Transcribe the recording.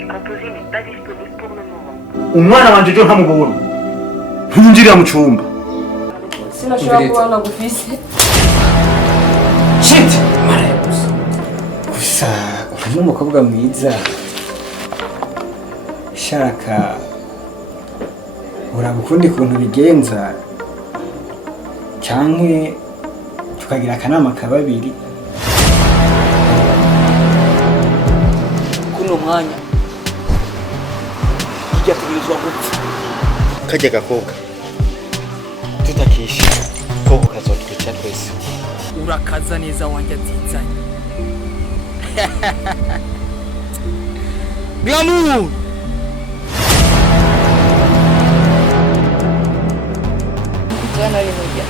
numéro composé n'est pas disponible pour le moment. umwana wanje jo ntamubona ntunjirira mu cyumba sinashobora kubona gufise shit marabusa gusa uri umukobwa mwiza shaka urabukundi kuntu bigenza cyangwa tukagira akanama kababiri kuno mwanya kijya kubirizwa gupfa kajya gakobwa tutakisha koko kazotwica twese urakaza neza wanjye atizanye Biamu jana limojia.